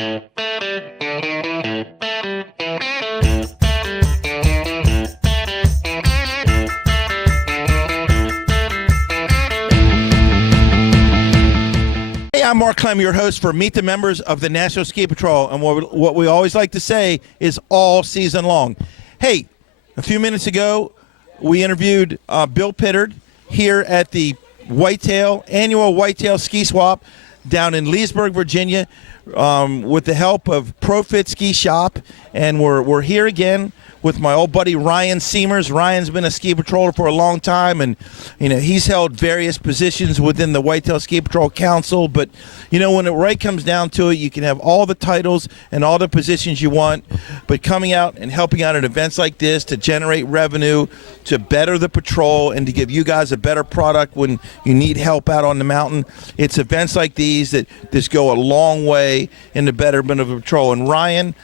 Hey, I'm Mark Clem, your host for Meet the Members of the National Ski Patrol, and what we always like to say is all season long. Hey, a few minutes ago, we interviewed Bill Pittard here at the annual Whitetail Ski Swap down in Leesburg, Virginia, with the help of ProFit Ski Shop, and we're here again with my old buddy Ryan Siemers. Ryan's been a ski patroller for a long time, and he's held various positions within the Whitetail Ski Patrol Council. But when it right comes down to it, you can have all the titles and all the positions you want, but coming out and helping out at events like this to generate revenue, to better the patrol, and to give you guys a better product when you need help out on the mountain, it's events like these that just go a long way in the betterment of the patrol. And Ryan,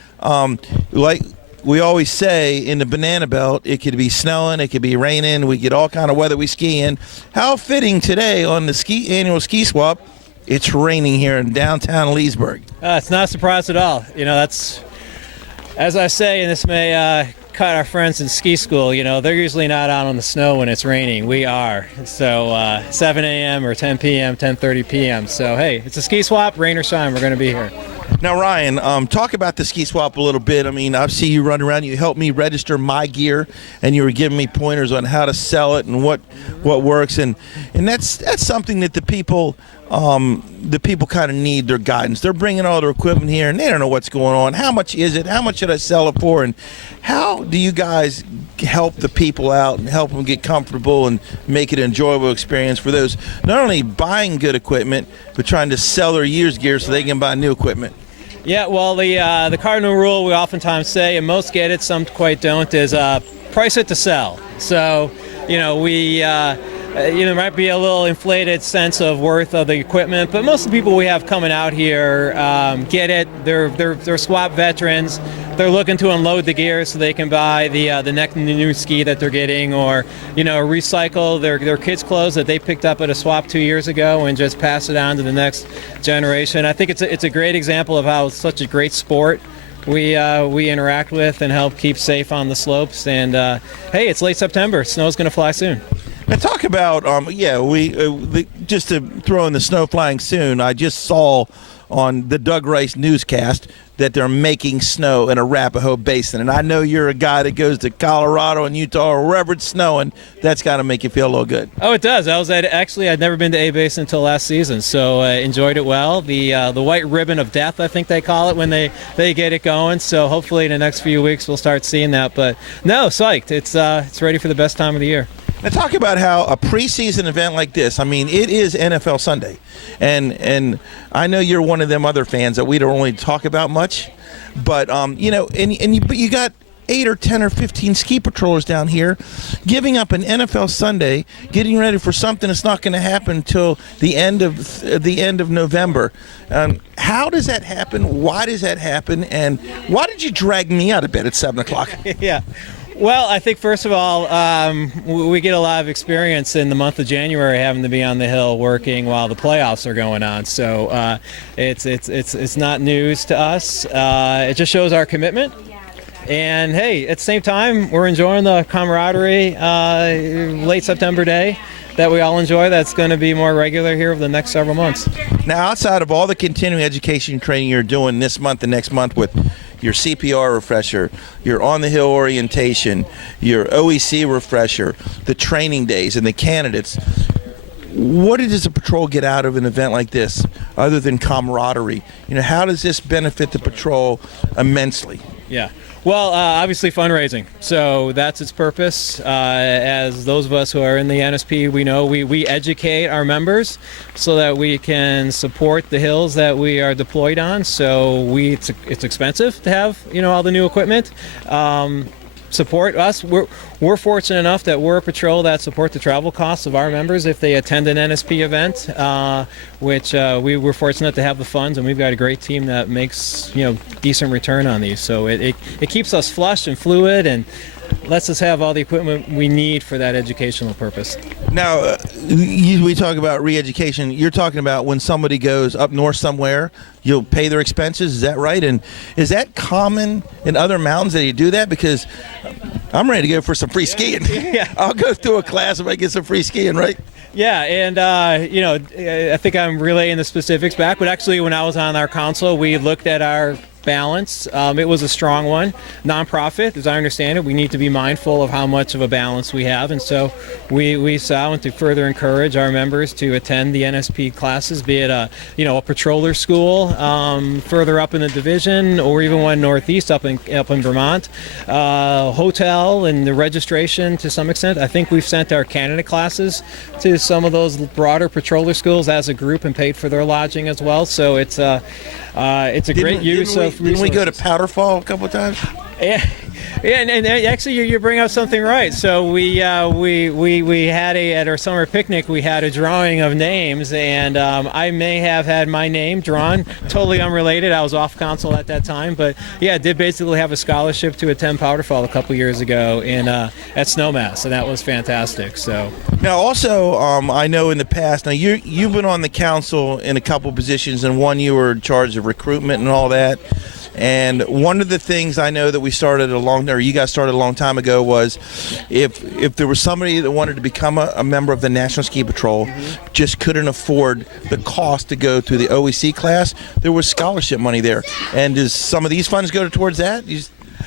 like we always say, in the Banana Belt, it could be snowing, it could be raining, we get all kind of weather we ski in. How fitting today on the annual ski swap, it's raining here in downtown Leesburg. It's not a surprise at all. That's, as I say, and this may cut our friends in ski school, they're usually not out on the snow when it's raining. We are. So 7 a.m. or 10 p.m., 10:30 p.m. So, hey, it's a ski swap, rain or shine, we're going to be here. Now, Ryan, talk about the ski swap a little bit. I mean, I see you run around. You helped me register my gear, and you were giving me pointers on how to sell it and what works. And that's something that the people kind of need their guidance. They're bringing all their equipment here, and they don't know what's going on. How much is it? How much should I sell it for? And how do you guys help the people out and help them get comfortable and make it an enjoyable experience for those not only buying good equipment, but trying to sell their used gear so they can buy new equipment? Yeah, well, the cardinal rule we oftentimes say, and most get it, some quite don't, is price it to sell. So, we there might be a little inflated sense of worth of the equipment, but most of the people we have coming out here get it. They're swap veterans. They're looking to unload the gear so they can buy the next new ski that they're getting, or recycle their kids' clothes that they picked up at a swap 2 years ago and just pass it on to the next generation. I think it's a great example of how it's such a great sport we interact with and help keep safe on the slopes. And hey, it's late September. Snow's going to fly soon. Now talk about just to throw in the snow flying soon. I just saw on the Doug Rice newscast that they're making snow in Arapahoe Basin, and I know you're a guy that goes to Colorado and Utah or wherever it's snowing. That's got to make you feel a little good. Oh, it does. I'd never been to A Basin until last season, so enjoyed it well. The white ribbon of death, I think they call it when they get it going. So hopefully in the next few weeks we'll start seeing that. But no, psyched. It's ready for the best time of the year. Now talk about how a preseason event like this, I mean, it is NFL Sunday. And I know you're one of them other fans that we don't really talk about much. But, but you got 8 or 10 or 15 ski patrollers down here giving up an NFL Sunday, getting ready for something that's not going to happen until the end of November. How does that happen? Why does that happen? And why did you drag me out of bed at 7 o'clock? Yeah. Well, I think first of all, we get a lot of experience in the month of January having to be on the hill working while the playoffs are going on. So it's not news to us. It just shows our commitment. And hey, at the same time, we're enjoying the camaraderie late September day that we all enjoy. That's going to be more regular here over the next several months. Now, outside of all the continuing education training you're doing this month and next month with your CPR refresher, your on-the-hill orientation, your OEC refresher, the training days, and the candidates, what does a patrol get out of an event like this other than camaraderie? How does this benefit the patrol immensely? Yeah. Well, obviously fundraising. So that's its purpose. As those of us who are in the NSP, we know we educate our members so that we can support the hills that we are deployed on. So it's expensive to have all the new equipment. Support us. We're fortunate enough that we're a patrol that support the travel costs of our members if they attend an NSP event, which we're fortunate to have the funds, and we've got a great team that makes decent return on these. So it keeps us flush and fluid and lets us have all the equipment we need for that educational purpose. Now, we talk about re-education. You're talking about when somebody goes up north somewhere, you'll pay their expenses. Is that right? And is that common in other mountains that you do that? Because I'm ready to go for some free skiing. Yeah. I'll go through a class if I get some free skiing, right? Yeah, and I think I'm relaying the specifics back, but actually when I was on our council, we looked at our balance. It was a strong one. Nonprofit, as I understand it, we need to be mindful of how much of a balance we have, and so we saw and to further encourage our members to attend the NSP classes, be it a patroller school further up in the division, or even one northeast up in Vermont, hotel and the registration to some extent. I think we've sent our candidate classes to some of those broader patroller schools as a group and paid for their lodging as well. So it's a great use of resources. Didn't we go to Powderfall a couple of times? Yeah, and actually you bring up something right. So we had at our summer picnic, we had a drawing of names, and I may have had my name drawn, totally unrelated. I was off council at that time, but yeah, I did basically have a scholarship to attend Powderfall a couple years ago at Snowmass, and that was fantastic. So now also, I know in the past, now you've been on the council in a couple positions, and one you were in charge of recruitment and all that. And one of the things I know that you guys started a long time ago was if there was somebody that wanted to become a member of the National Ski Patrol, just couldn't afford the cost to go to the OEC class, there was scholarship money there. And does some of these funds go towards that?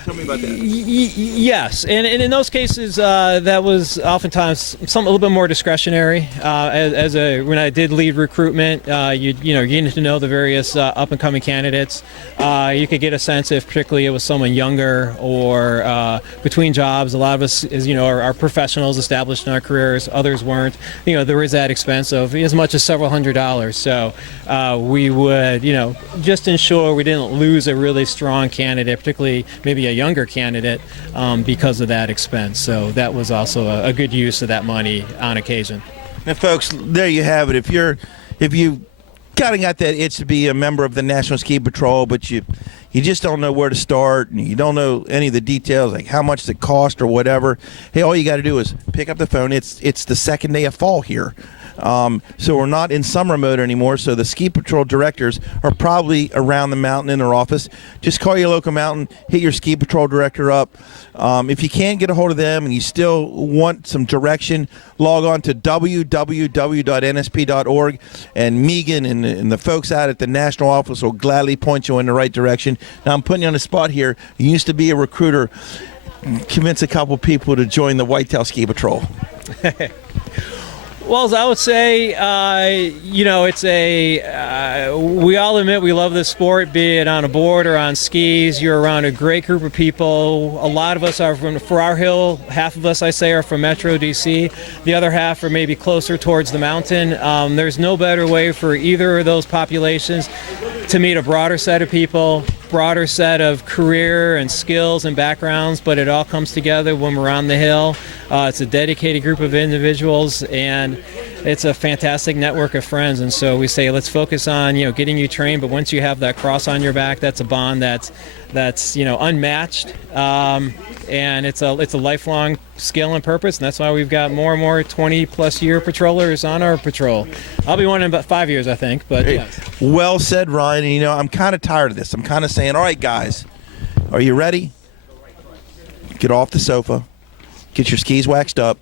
Tell me about that. Yes, and in those cases, that was oftentimes a little bit more discretionary. When I did lead recruitment, you needed to know the various up and coming candidates. You could get a sense if, particularly, it was someone younger or between jobs. A lot of us, are professionals established in our careers. Others weren't. There is that expense of as much as several $100s. So we would, just ensure we didn't lose a really strong candidate, particularly maybe a younger candidate, because of that expense. So that was also a good use of that money on occasion. Now, folks, there you have it. If you kind of got that itch to be a member of the National Ski Patrol, but you just don't know where to start, and you don't know any of the details, like how much it cost or whatever, hey, all you got to do is pick up the phone. It's the second day of fall here. So we're not in summer mode anymore, so the ski patrol directors are probably around the mountain in their office. Just call your local mountain, hit your ski patrol director up. If you can't get a hold of them and you still want some direction, log on to www.nsp.org, and Megan and the folks out at the national office will gladly point you in the right direction. Now, I'm putting you on the spot here. You used to be a recruiter. Convince a couple people to join the Whitetail Ski Patrol. Well, as I would say, we all admit we love this sport, be it on a board or on skis. You're around a great group of people. A lot of us are for our hill. Half of us, I say, are from Metro DC. The other half are maybe closer towards the mountain. There's no better way for either of those populations to meet a broader set of people, broader set of career and skills and backgrounds, but it all comes together when we're on the hill. It's a dedicated group of individuals, and it's a fantastic network of friends. And so we say, let's focus on getting you trained. But once you have that cross on your back, that's a bond that's unmatched, and it's a lifelong skill and purpose. And that's why we've got more and more 20+ year patrollers on our patrol. I'll be one in about 5 years, I think. But yeah. Well said, Ryan. And, I'm kind of tired of this. I'm kind of saying, all right, guys, are you ready? Get off the sofa. Get your skis waxed up,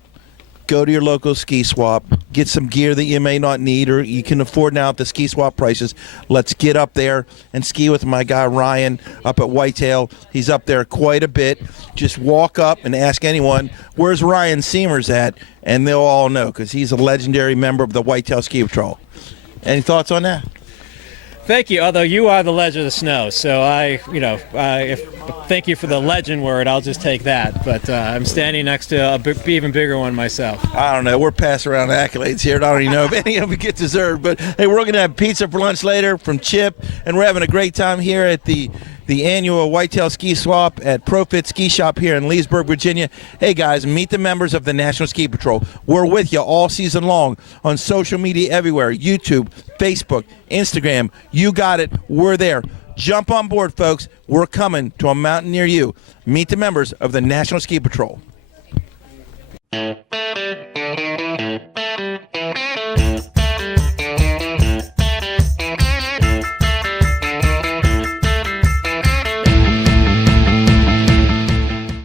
go to your local ski swap, get some gear that you may not need or you can afford now at the ski swap prices. Let's get up there and ski with my guy Ryan up at Whitetail. He's up there quite a bit. Just walk up and ask anyone, where's Ryan Siemers at? And they'll all know because he's a legendary member of the Whitetail Ski Patrol. Any thoughts on that? Thank you. Although you are the legend of snow, so thank you for the legend word. I'll just take that. But I'm standing next to a even bigger one myself. I don't know. We're passing around accolades here. I don't even know if any of them get deserved. But hey, we're going to have pizza for lunch later from Chip, and we're having a great time here at the annual Whitetail Ski Swap at Profit Ski Shop here in Leesburg, Virginia. Hey, guys, meet the members of the National Ski Patrol. We're with you all season long on social media everywhere, YouTube, Facebook, Instagram. You got it. We're there. Jump on board, folks. We're coming to a mountain near you. Meet the members of the National Ski Patrol. Bye.